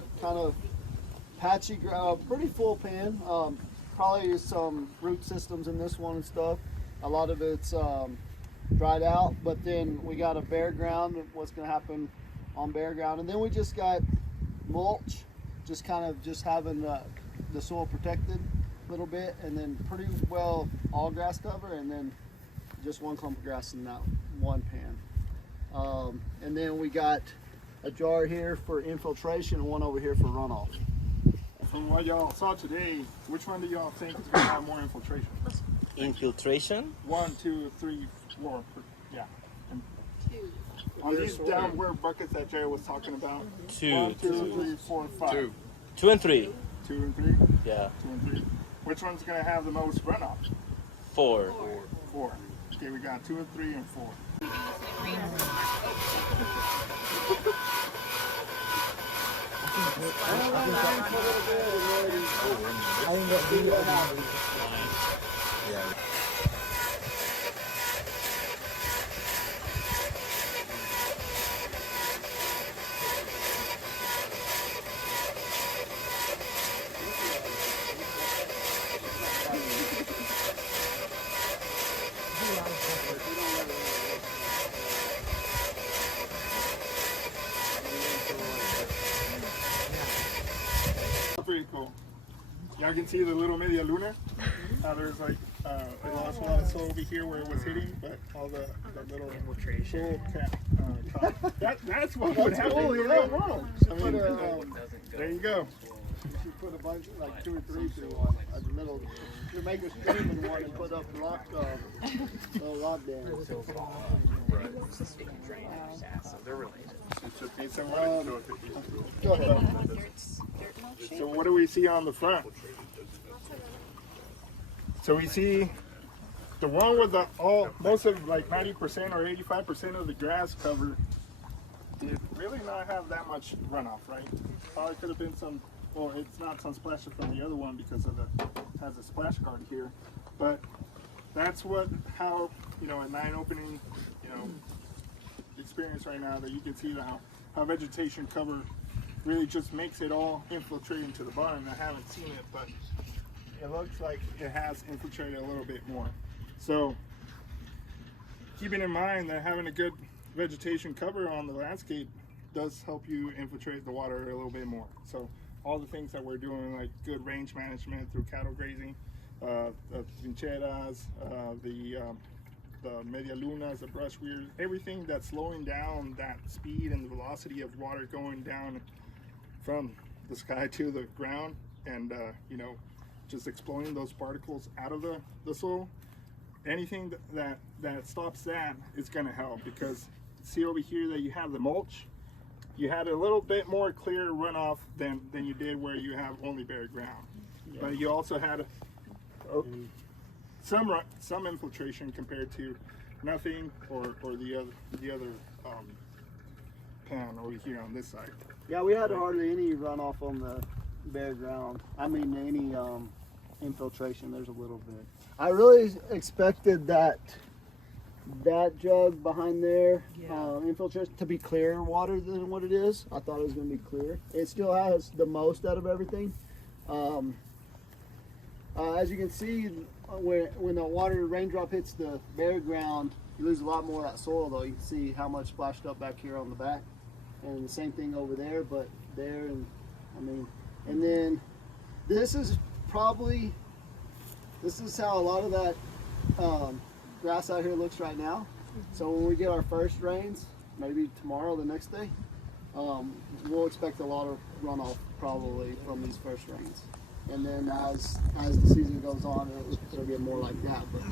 got kind of patchy, pretty full pan. Probably some root systems in this one and stuff. A lot of it's dried out, but then we got a bare ground. What's going to happen on bare ground? And then we just got mulch, just kind of just having the soil protected a little bit, and then pretty well all grass cover, and then just one clump of grass in that one pan. And then we got a jar here for infiltration and one over here for runoff. From what y'all saw today, which one do y'all think is going to have more infiltration? Infiltration? 1, 2, 3, 4. Yeah. And on these downward buckets that Jerry was talking about. 2. 1, 2, 3, 4, 5. 2 and 3. 2 and 3? Yeah. 2 and 3. Which one's going to have the most runoff? 4. 4. Okay, we got 2 and 3 and 4. Pretty cool. Y'all can see the little media luna. There's like it lost a lot of soil over here where it was hitting, but all the little infiltration. That's what would happen. Cool, In the yeah. real world. I mean, there you go. You should put a bunch, like 2 or 3 to at the middle. You make a stream in one and put up lock dams. So they're related. It's a piece of wood. Go ahead. So what do we see on the front? So we see the one with most of like 90% or 85% of the grass cover did really not have that much runoff, right? Probably could have been some, well, it's not some splashes from the other one because of has a splash guard here, but that's how a 9 opening, experience right now that you can see how vegetation cover really just makes it all infiltrate into the bottom. I haven't seen it, but it looks like it has infiltrated a little bit more. So keeping in mind that having a good vegetation cover on the landscape does help you infiltrate the water a little bit more. So all the things that we're doing, like good range management through cattle grazing, the trincheras, the media lunas, the brush weirs, everything that's slowing down that speed and the velocity of water going down from the sky to the ground, and just exploding those particles out of the soil. Anything that stops that is going to help, because see over here that you have the mulch, you had a little bit more clear runoff than you did where you have only bare ground. Yeah. But you also had some infiltration compared to nothing, or the other pan over here on this side. Yeah, we had hardly any runoff on the bare ground. I mean, any infiltration. There's a little bit. I really expected that jug behind there, infiltration, to be clearer water than what it is. I thought it was going to be clear. It still has the most out of everything. As you can see, when the raindrop hits the bare ground, you lose a lot more of that soil, though. You can see how much splashed up back here on the back, and the same thing over there, but there, and then this is how a lot of that grass out here looks right now. So when we get our first rains, maybe tomorrow, the next day, we'll expect a lot of runoff probably from these first rains. And then as the season goes on, it'll get more like that. But